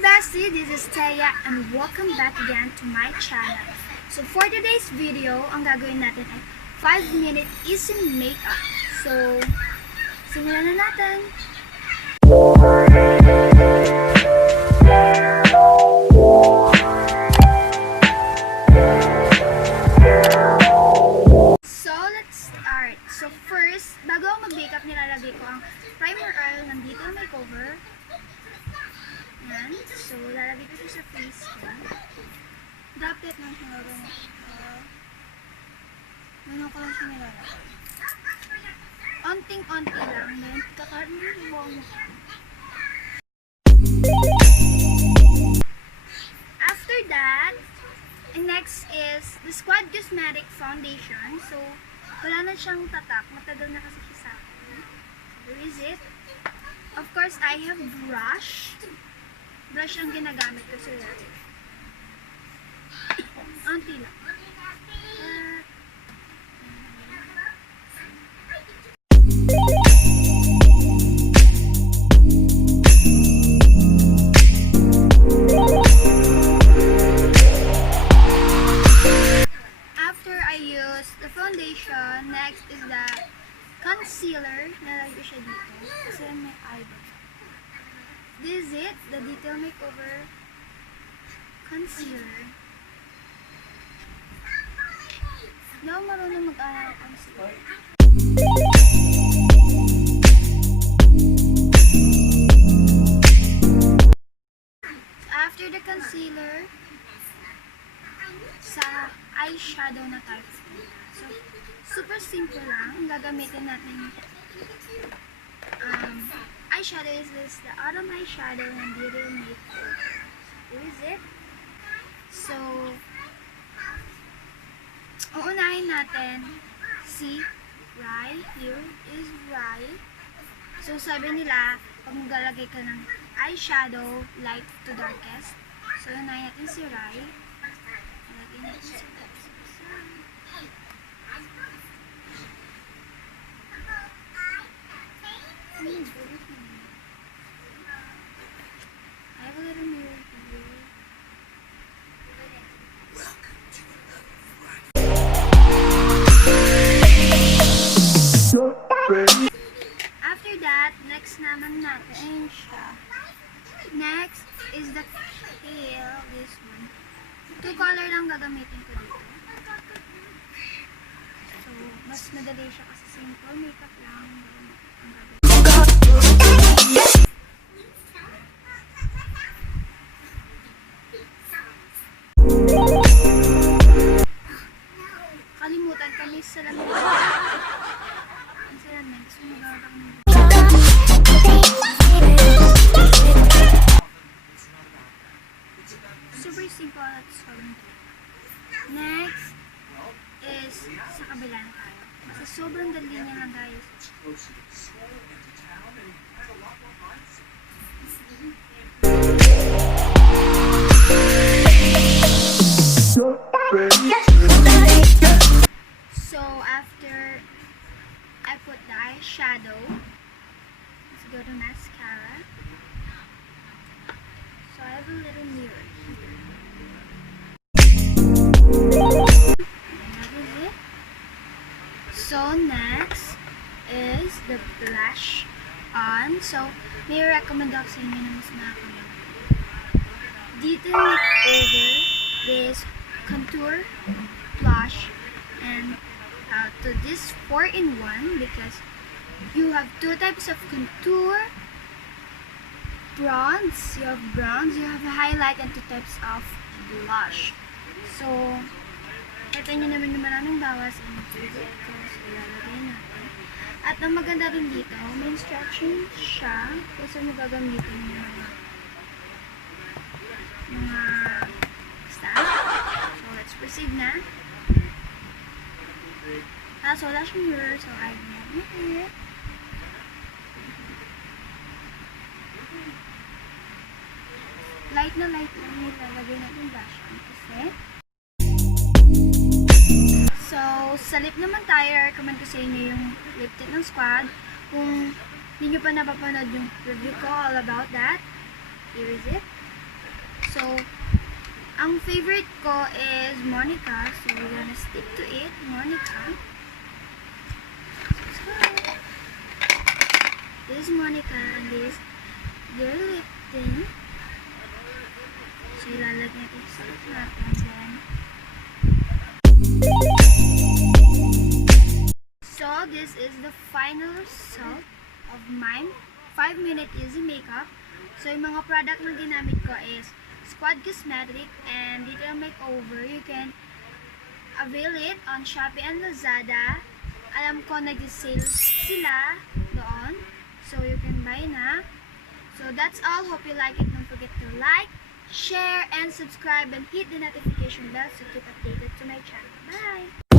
Bestie, this is Thea and welcome back again to my channel. So for today's video, ang gagawin natin ay 5-minute easy makeup. So, simulan na natin. So, let's start. So first, bago ako mag-makeup, nilalagay ko ang primer oil ng Detail Makeover. Yan. So, lalagay ko siya sa face ko. Dapat lang siya gagawin. Ganun ko lang siya nilalagay. Onting-onti lang. Then, kakaroon mo mukha. After that, next is the Squad Cosmetic Foundation. So, wala na siyang tatak. Matagal na kasi siya sa akin. Where is it? Of course, I have brush. Brush ang ginagamit ko sa lahat. Onti lang. After I use the foundation, next is the concealer. Nalagay ko siya dito kasi may eyebrow. This is it, the Detail Makeover concealer. Hindi ako marunong mag-aral ng concealer. After the concealer, sa eyeshadow na tayo. So, super simple lang. Gagamitin natin eyeshadow is this, the autumn eyeshadow and Detail Makeover. Here is it. So, uunahin natin si Rye. Here is Rye. So, sabi nila, pag maglalagay ka ng eyeshadow, light to darkest. So, uunahin natin si Rye. Lagay natin si Rye. I have a little mirror here. After that, next naman natin siya. Next is the tail, this one. 2 color lang gagamitin ko dito. So, mas madali siya kasi simple makeup lang. Kalimutan kami sa salamin. Ang salamin. So, magagawa kami. Super simple at sobrang dali. Next is sa kabila na tayo. Kasi sobrang dali niya lang guys. So after I put the eyeshadow, let's go to mascara. So I have a little mirror here. So next is the blush on. So may recommend ako sa inyo na mas nakakaganda. Detail Makeover this contour, blush, and to this 4-in-1 because you have 2 types of contour, bronze, you have highlight, and 2 types of blush. So, ito nyo naman yung maraming bawas sa ingredients ko. So, ilalagay natin. At ang maganda rin dito, may instruction siya kung saan mo gagamitin yung mga stuff. So, let's proceed na. So, wala siyang mirror. So, I have it here. Light na light lang yung lalagay natin blush on kasi. So, sa lip naman tayo, recommend ko sa inyo yung lip tint ng Squad. Kung hindi nyo pa napapanood yung review ko all about that, here is it. So, ang favorite ko is Monica. So, we're gonna stick to it. Monica. Subscribe. This is Monica and this their lip tint. So, ilalagyan natin sa lip natin. Then, so, this is the final result of my 5-minute easy makeup. So, yung mga product na ginamit ko is Squad Cosmetic and Detail Makeover. You can avail it on Shopee and Lazada. Alam ko nag-sale sila doon. So, you can buy na. So, that's all. Hope you like it. Don't forget to like, share, and subscribe and hit the notification bell to keep updated to my channel. Bye!